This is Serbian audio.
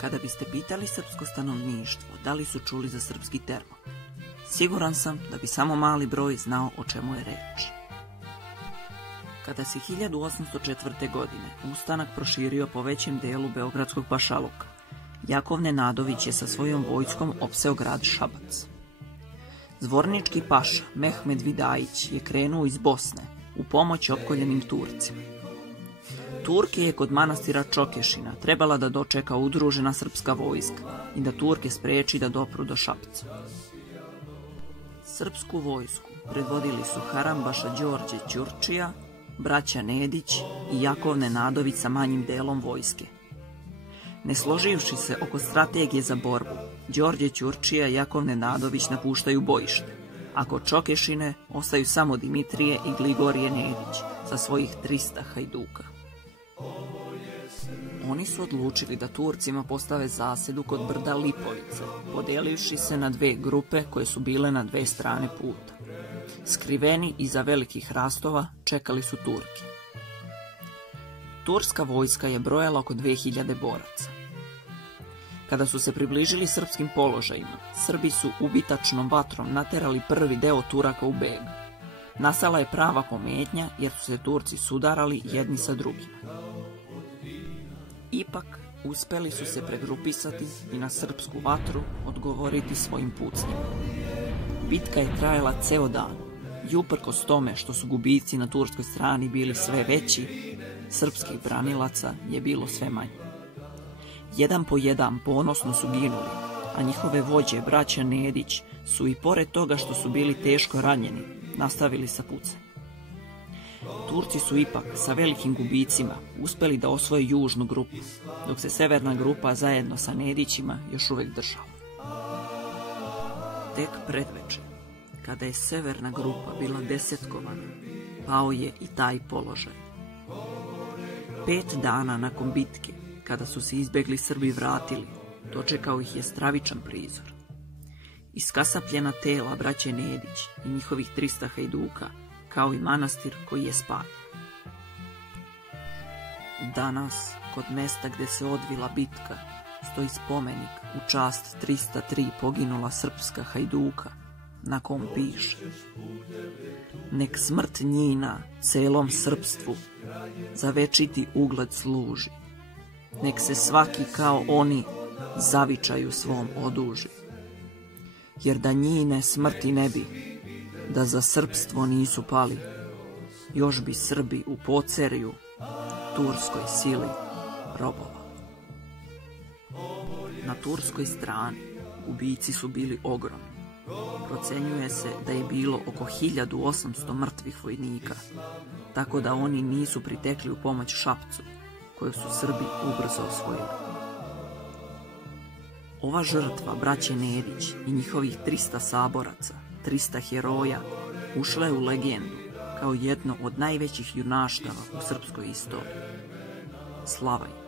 Kada biste pitali srpsko stanovništvo da li su čuli za srpski termo, siguran sam da bi samo mali broj znao o čemu je reč. Kada se 1804. godine ustanak proširio po većem delu beogradskog pašaluka, Jakov Nenadović je sa svojom vojskom opseo grad Šabac. Zvornički paša Mehmed Vidajić je krenuo iz Bosne u pomoć opkoljenim Turcima. Turke je kod manastira Čokešina trebala da dočeka udružena srpska vojska i da Turke spreči da dopru do Šapca. Srpsku vojsku predvodili su Harambaša Đorđe Ćurčija, braća Nedić i Jakov Nenadović sa manjim delom vojske. Ne složivši se oko strategije za borbu, Đorđe Ćurčija i Jakov Nenadović napuštaju bojište, a kod Čokešine ostaju samo Dimitrije i Gligorije Nedić sa svojih 300 hajduka. Oni su odlučili da Turcima postave zasedu kod brda Lipovice, podelivši se na dve grupe koje su bile na dve strane puta. Skriveni iza velikih hrastova čekali su Turke. Turska vojska je brojala oko 2000 boraca. Kada su se približili srpskim položajima, Srbi su ubitačnom vatrom naterali prvi deo Turaka u beg. Nastala je prava pometnja jer su se Turci sudarali jedni sa drugima. Ipak, uspeli su se pregrupisati i na srpsku vatru odgovoriti svojim pucnjima. Bitka je trajala ceo dan i uprkos tome što su gubici na turskoj strani bili sve veći, srpskih branilaca je bilo sve manje. Jedan po jedan ponosno su ginuli, a njihove vođe, braća Nedić, su i pored toga što su bili teško ranjeni, nastavili sa pucanjem. Turci su ipak sa velikim gubicima uspeli da osvoje južnu grupu, dok se severna grupa zajedno sa Nedićima još uvek držala. Tek predveče, kada je severna grupa bila desetkovana, pao je i taj položaj. 5 dana nakon bitke, kada su se izbegli Srbi vratili, dočekao ih je stravičan prizor. Iskasapljena tela braće Nedić i njihovih 300 hajduka, kao i manastir koji je spaljen. Danas, kod mesta gde se odvila bitka, stoji spomenik u čast 303 poginula srpska hajduka, na kom piše: nek smrt njina celom srpstvu za večiti ugled služi, nek se svaki kao oni zavičaju svom oduži, jer da njine smrti ne bi, da za srpstvo nisu pali, još bi Srbi u Pocerju turskoj sili robovali. Na turskoj strani gubici su bili ogromni. Procenjuje se da je bilo oko 1800 mrtvih vojnika, tako da oni nisu pritekli u pomoć Šapcu, koju su Srbi ubrzo osvojili. Ova žrtva braće Nedić i njihovih 300 saboraca, 300 heroja, ušla je u legendu kao jedno od najvećih junaštava u srpskoj istoriji. Slava im!